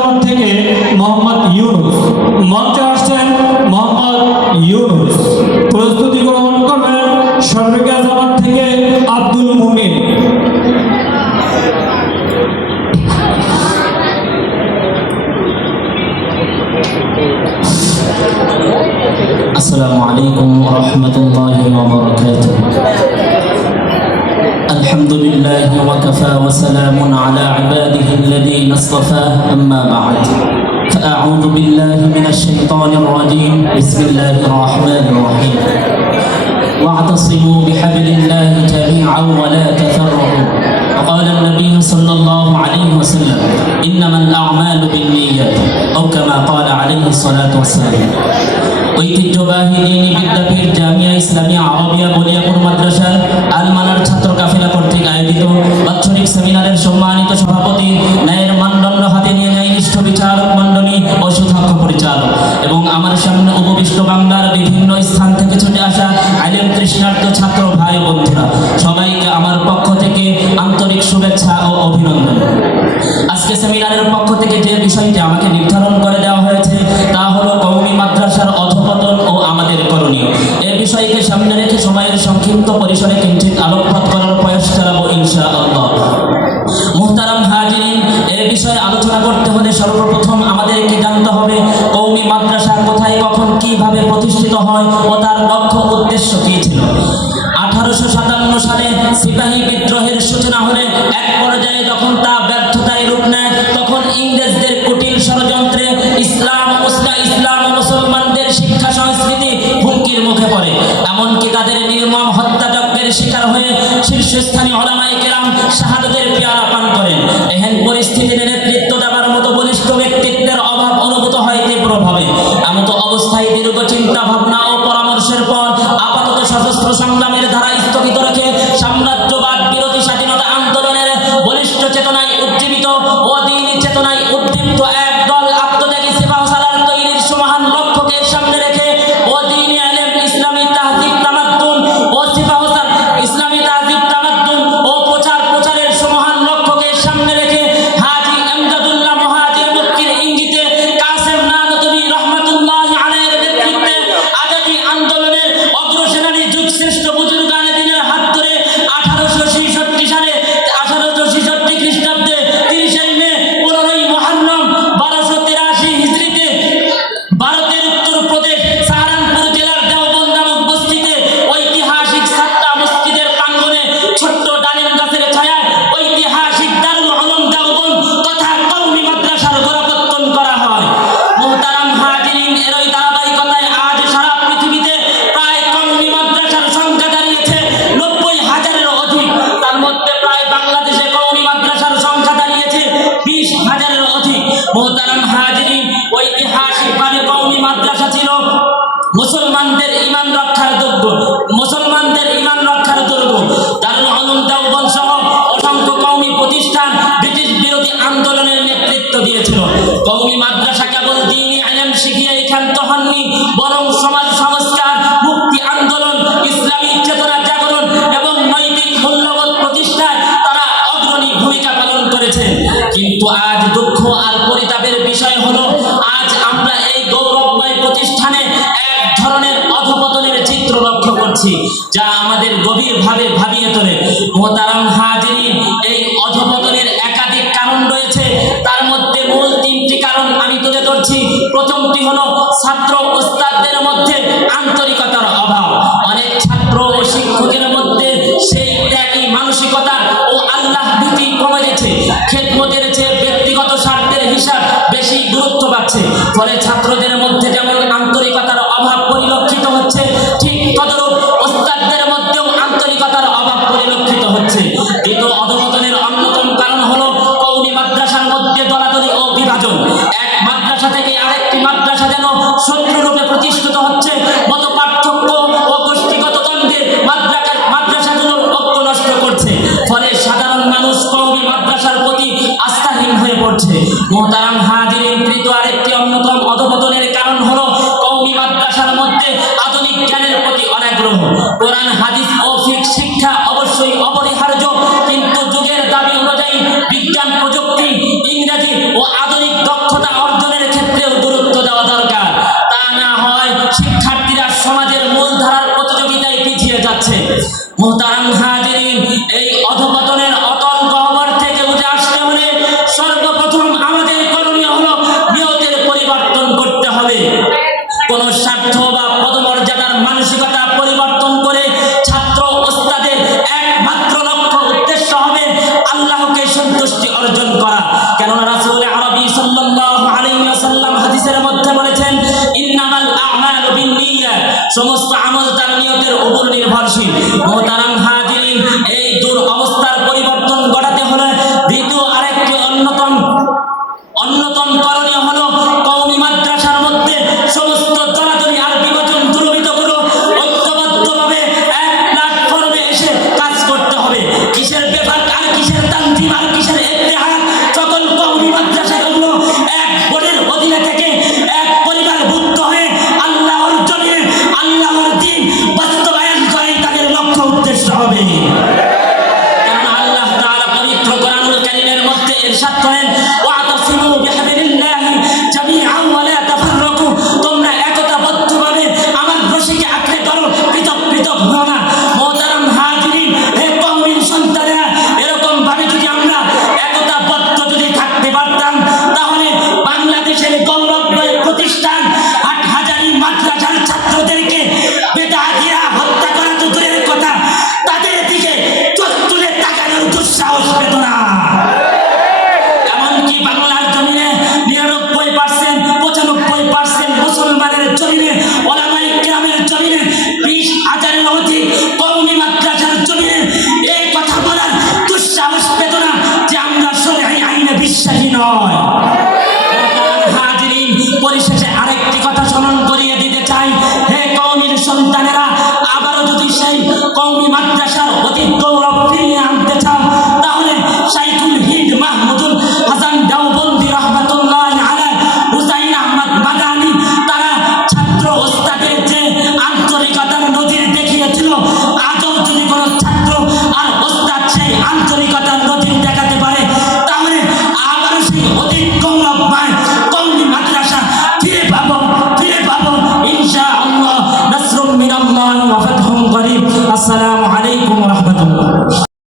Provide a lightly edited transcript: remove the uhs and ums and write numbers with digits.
জামাত থেকে মোহাম্মদ ইউনুস। মঞ্চে আসছেন মোহাম্মদ ইউনুস। প্রস্তুতি গ্রহণ করবেন সরকারিয়া জামাত থেকে আব্দুল মুমিন। السلام عليكم ورحمة الله وبركاته. الحمد لله وكفى وسلام على عباده الذين اصطفى أما بعد فأعوذ بالله من الشيطان الرجيم بسم الله الرحمن الرحيم واعتصموا بحبل الله جميعا ولا تفرقوا وقال النبي صلى الله عليه وسلم إنما الأعمال بالنيات أو كما قال عليه الصلاة والسلام। ঐতিহ্যবাহী দ্বীনি বিদ্যাপীঠ জামিয়া ইসলামিয়া আরবিয়া বলিয়াপুর মাদ্রাসার আলমানার ছাত্র কাফেলা কর্তৃক আয়োজিত বাৎসরিক সেমিনারের সম্মানিত সভাপতি, ন্যায়ের মানদণ্ড হাতে নিয়ে ন্যায়নিষ্ঠ বিচারক মণ্ডলী ও সুদক্ষ পরিচালক এবং আমার সামনে উপবিষ্ট বাংলার বিভিন্ন স্থান থেকে ছুটে আসা আলেম তৃষ্ণার্ত ছাত্র ভাই বন্ধুরা, সবাইকে আমার পক্ষ থেকে আন্তরিক শুভেচ্ছা ও অভিনন্দন। আজকে সেমিনারের পক্ষ থেকে যে বিষয়টি আমাকে নির্ধারণ করে দেওয়া হয়েছে তা হলো কওমি মাদ্রাসার অধঃপতন ও আমাদের করণীয়। এই বিষয়কে সামনে রেখে সময়ের সংক্ষিপ্ত পরিসরে কিঞ্চিত আলোকপাত করার প্রয়াস চালাবো ইনশাআল্লাহ। মুহতারাম হাজিরিন, এই বিষয়ে আলোচনা করতে হলে সর্বপ্রথম আমাদেরকে জানতে হবে কওমি মাদ্রাসা কোথায়, কখন, কিভাবে প্রতিষ্ঠিত হয় ও তার লক্ষ্য উদ্দেশ্য কী ছিল। 1857 সালে সিপাহী বিদ্রোহের সূচনা হলে এক পর্যায়ে যখন তা ব্যর্থতায় রূপ নেয়, তখন ইংরেজদের কুটিল ষড়যন্ত্রে ইসলাম ও মুসলমানদের শিক্ষা সংস্কৃতি হুমকির মুখে পড়ে। এমনকি তাদের নির্মম হত্যাযজ্ঞের শিকার হয়ে শীর্ষস্থানীয় উলামায়ে কেরাম শাহাদাতের পেয়ালা পান করেন। এহেন পরিস্থিতিতে নেতৃত্ব দেওয়ার মতো বলিষ্ঠ ব্যক্তিত্বের অভাব অনুভূত হয় তীব্রভাবে। এমতো অবস্থায় দীর্ঘ চিন্তা ভাবনা ও পরামর্শের পর আপাতত সশস্ত্র সংগ্রামের ধারা স্থগিত রেখে সাম্রাজ্যবাদ বিরোধী স্বাধীনতা আন্দোলনের বলিষ্ঠ চেতনায় উজ্জীবিত ও দ্বীনি চেতনায় উদ্দীপ্ত এক দল আত্মত্যাগী সেবা সালার তৈরির সমাহান লক্ষ্যকে সামনে রেখে ও দ্বীনি আলেম ইসলামী তাহযীব তামাদ্দুন ও সিফাহসান ইসলামী তাহযীব তামাদ্দুন ও প্রচারের সমাহান লক্ষ্যকে সামনে রেখে হাজী আমজাদুল্লাহ মুহাজির মুক্তির ইঙ্গিতে কাসেম নানতুবি রহমাতুল্লাহি আলাইহির নেতৃত্বে আজাদী আন্দোলনের অগ্রসেনানী যুগশ্রেষ্ঠ বুজুর্গানে দ্বীনের হাত ধরে 1866 সালে 1866 খ্রিস্টাব্দে 30 মে 15 মুহররম 1283 হিজরিতে ভারতের উত্তর প্রদেশ সাহারানপুর জেলার দেওবন্দ নামক বস্তিতে ঐতিহাসিক সাতটা মসজিদের প্রাঙ্গণে ছোট্ট ডালিম গাছের ছায়ায় ঐতিহাসিক দারুল উলুম দেওবন্দ তথা কওমি মাদ্রাসার গোড়াপত্তন করা হয়। মুহতারাম হাজিরিন, এরই ধারাবাহিকতায় আজ সারা পৃথিবীতে প্রায় কওমি মাদ্রাসার সংখ্যা দাঁড়িয়েছে 90,000-এরও অধিক। তার মধ্যে প্রায় বাংলাদেশে কওমি মাদ্রাসার সংখ্যা দাঁড়িয়েছে 20,000-এরও অধিক। মুহতারাম হাজিরিন, ঐতিহাসিকভাবে কওমি মাদ্রাসা ছিল মুসলমানদের ঈমান রক্ষার দুর্গ। দারুল উলুম দেওবন্দ সহ অসংখ্য কওমি প্রতিষ্ঠান ব্রিটিশ বিরোধী আন্দোলনের নেতৃত্ব দিয়েছিল। কওমি মাদ্রাসা কেবল দ্বীনি ইলম শিখিয়ে ক্ষান্ত হননি, বরং সমাজ সংস্কার, মুক্তি আন্দোলন, ইসলামী চেতনা জাগরণ এবং নৈতিক মূল্যবোধ প্রতিষ্ঠায় তারা অগ্রণী ভূমিকা পালন করেছে। কিন্তু আজ দুঃখ আর পরিতাপের বিষয় হলো, আজ আমরা এই গৌরবময় প্রতিষ্ঠানে এক ধরনের অধঃপতনের চিত্র লক্ষ্য করছি, যা আমাদের গভীরভাবে ভাবিয়ে তোলে। মুহতারাম হাজিরিন, এই অধঃপতনের একাধিক কারণ রয়েছে। তার মধ্যে মূল 3টি কারণ আমি তুলে ধরছি। প্রথমটি হলো ছাত্র ওস্তাদদের মধ্যে আন্তরিকতার অভাব। অনেক ছাত্র ও শিক্ষকের মধ্যে সেই ত্যাগী মানসিকতা ও আল্লাহ ভীতি কমে গেছে। খেদমতের চেয়ে ব্যক্তিগত স্বার্থের হিসাব বেশি গুরুত্ব পাচ্ছে। ফলে ছাত্রদের মধ্যে যেমন আন্তরিকতার অভাব পরিলক্ষিত হচ্ছে, ঠিক তদরূপ ওস্তাদদের মধ্যেও আন্তরিকতার অভাব পরিলক্ষিত হচ্ছে। দ্বিতীয় অধঃপতনের অন্যতম কারণ হলো কওমি মাদ্রাসার মধ্যে দলাদলি ও বিভাজন। এক মাদ্রাসা থেকে আরেকটি মাদ্রাসা যেন শত্রুরূপে প্রতিষ্ঠিত হচ্ছে। মত পার্থক্য ও গোষ্ঠীগত দ্বন্দ্বে মাদ্রাসাগুলোর ঐক্য নষ্ট করছে। ফলে সাধারণ মানুষ কওমি মাদ্রাসার প্রতি আস্থাহীন হয়ে পড়ছে। মুহতারাম হাজিরিন, তৃতীয় আরেকটি অন্যতম অধঃপতনের কারণ হলো কওমি মাদ্রাসার মধ্যে আধুনিক জ্ঞানের প্রতি অনাগ্রহ। কোরআন, হাদিস ও ফিকহ শিক্ষা অবশ্যই অপরিহার্য, কিন্তু যুগের দাবি অনুযায়ী বিজ্ঞান, প্রযুক্তি, ইংরেজি ও আধুনিক দক্ষতা অর্জনের ক্ষেত্রেও গুরুত্ব দেওয়া দরকার। তা না হয় শিক্ষার্থীরা সমাজের মূলধারার প্রতিযোগিতায় পিছিয়ে যাচ্ছে। মুহতারাম হাজিরিন, এই অধপতনের অতল গহ্বর থেকে উঠে আসতে হলে সর্বপ্রথম আমাদের করণীয় হলো নিয়তের পরিবর্তন করতে হবে। কোন স্বার্থ বা পদমর্যাদার মানসিকতা পরিবর্তন করে ছাত্র ওস্তাদের একমাত্র লক্ষ্য উদ্দেশ্য হবে আল্লাহকে সন্তুষ্টি অর্জন করা। কেননা রাসূল আরবী সাল্লাল্লাহু আলাইহি ওয়াসাল্লাম হাদিসের মধ্যে বলেছেন, ইন্নামাল আ'মালু বিন্নিয়াত, সমস্ত আমল তার নিয়তের উপর নির্ভরশীল। মুহতারাম হাজিরিন, এই অবস্থার পরিবর্তন ঘটাতে হলে দ্বিতীয় আরেকটি অন্যতম